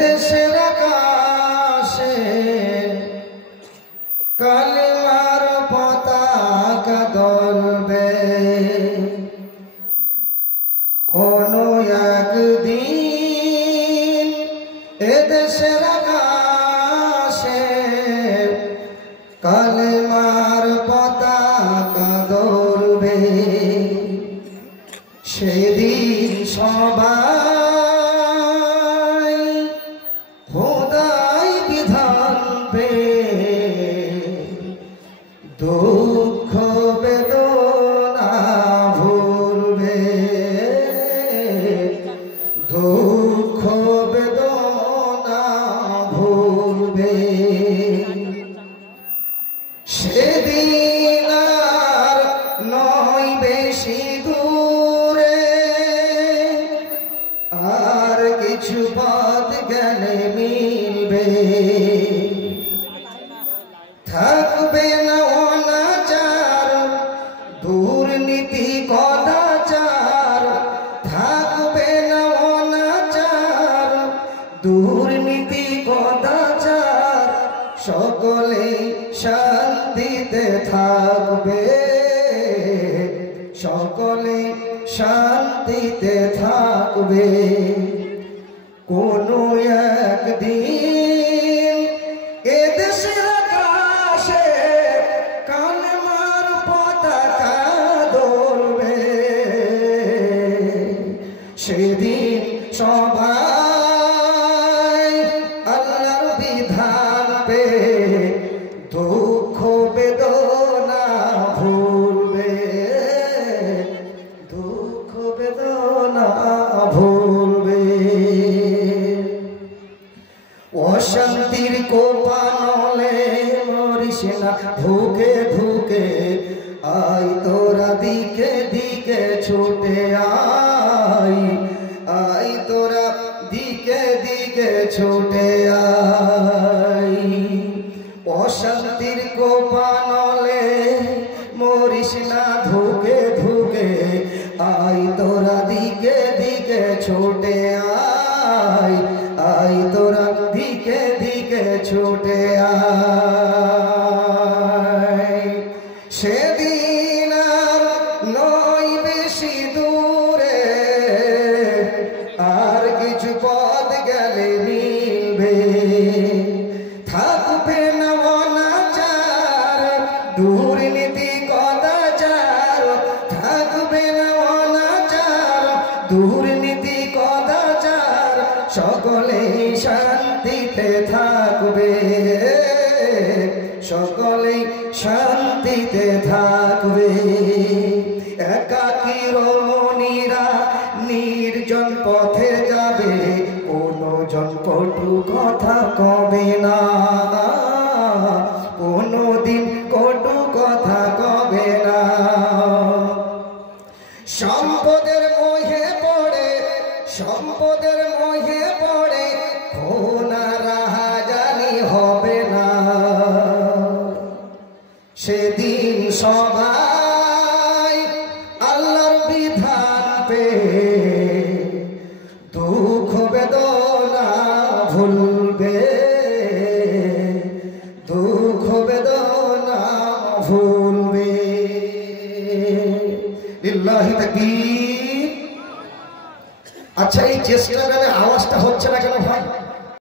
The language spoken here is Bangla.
দেশের আকাশে কালিমার পতাকা দলবে, কোনো একদিন এদেশের আকাশে কালিমার পতাকা দলবে। সেদিন সবাই খোদাই বিধান পে দুঃখ বেদনা ভুলবে, দুঃখ বেদনা ভুলবে। সেদিন আর নয় বেশি দূরে, আর কিছু পথ গেলে মিলবে। থাকবে না অনাচার দুর্নীতি কদাচার, থাকবে না অনাচার দুর্নীতি কদাচার। সকলে শান্তিতে থাকবে, সকলে শান্তিতে থাকবে। কোনো একদিন এদেশের আকাশে কালেমার পতাকা দোলবে। সেদিন সবাই আল্লাহর বিধান পে দুঃখ বেদনা ভুলবে, দুঃখ বেদনা ভুলবে। অশান্তির কোপানলে মরিস না ধুকে ধুকে, আই তোরা দিকে দিকে ছুটে আই, আই তোরা দিকে দিকে ছুটে আই। অশান্তির কোপানলে মরিস না ধুকে ধুকে, আই তোরা দিকে দিকে ছুটে আই, আই তোরা দিকে দিকে ছুটে আই। সেদিন আর নয় বেশি দূরে, আর কিছু পথ গেলে মিলবে। থাকবে না অনাচার দুর্নীতি কদাচার, থাকবে না অনাচার দুর্নীতি কদাচার। সকলে শান্তিতে থাকবে, সকলে শান্তিতে থাকবে। একাকী রমণীরা নির্জন পথে যাবে, কোনো জন কটু কথা কবে না, কোনো দিন কটু কথা কবে না। সম্পদের মোহে পড়ে, সম্পদের মোহে পড়ে কোনা রাহাজানি হবে না। সেদিন সবাই আল্লাহর বিধান পে দুঃখ বেদনা ভুলবে, দুঃখ বেদনা ভুলবে। লিল্লাহি তাকবীর। আচ্ছা, এই চেষ্টা গানে আওয়াজটা হচ্ছে না কেন ভাই?